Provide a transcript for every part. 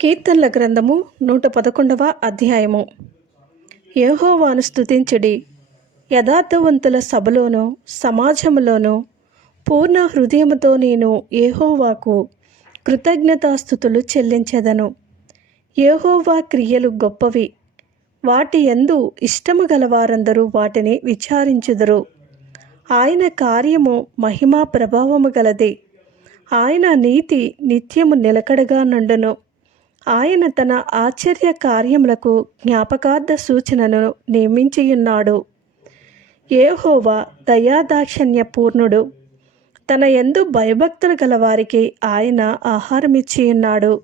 కీర్తనల గ్రంథము నూట పదకొండవ అధ్యాయము. యహోవాను స్తుతించుడి. యథార్థవంతుల సభలోను సమాజంలోను పూర్ణ హృదయముతో నేను ఏహోవాకు కృతజ్ఞతాస్థుతులు చెల్లించెదను. ఏహోవా క్రియలు గొప్పవి. వాటి ఎందు ఇష్టము గలవారందరూ వాటిని విచారించుదురు. ఆయన కార్యము మహిమా ప్రభావము గలది. ఆయన నీతి నిత్యము నిలకడగా నుండును. ఆయన తన ఆశ్చర్య కార్యములకు జ్ఞాపకార్థ సూచనను నియమించియున్నాడు. ఏహోవా దయాదాక్షణ్య పూర్ణుడు తన ఎందు భయభక్తులు గలవారికి ఆయన ఆహారమిచ్చియున్నాడు.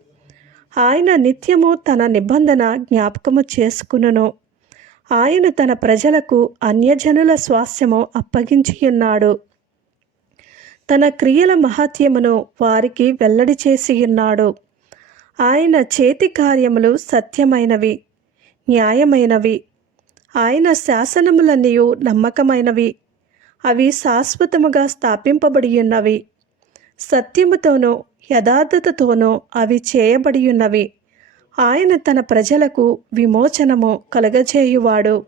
ఆయన నిత్యము తన నిబంధన జ్ఞాపకము చేసుకును ఆయన తన ప్రజలకు అన్యజనుల స్వాస్థ్యము అప్పగించియున్నాడు. తన క్రియల మహత్యమును వారికి వెల్లడి చేసియున్నాడు. ఆయన చేతి కార్యములు సత్యమైనవి న్యాయమైనవి. ఆయన శాసనములన్నీ నమ్మకమైనవి. అవి శాశ్వతముగా స్థాపింపబడి ఉన్నవి సత్యముతోనూ యథార్థతతోనూ అవి చేయబడి ఉన్నవి ఆయన తన ప్రజలకు విమోచనము కలగజేయువాడు.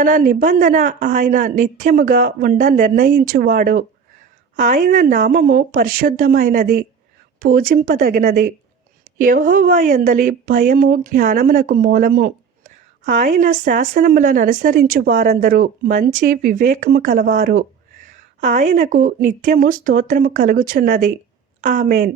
తన నిబంధన ఆయన నిత్యముగా ఉండ నిర్ణయించువాడు. ఆయన నామము పరిశుద్ధమైనది పూజింపదగినది. యహోవా ఎందలి భయము జ్ఞానమునకు మూలము. ఆయన శాసనములను అనుసరించు వారందరూ మంచి వివేకము కలవారు. ఆయనకు నిత్యము స్తోత్రము కలుగుచున్నది. ఆమెన్.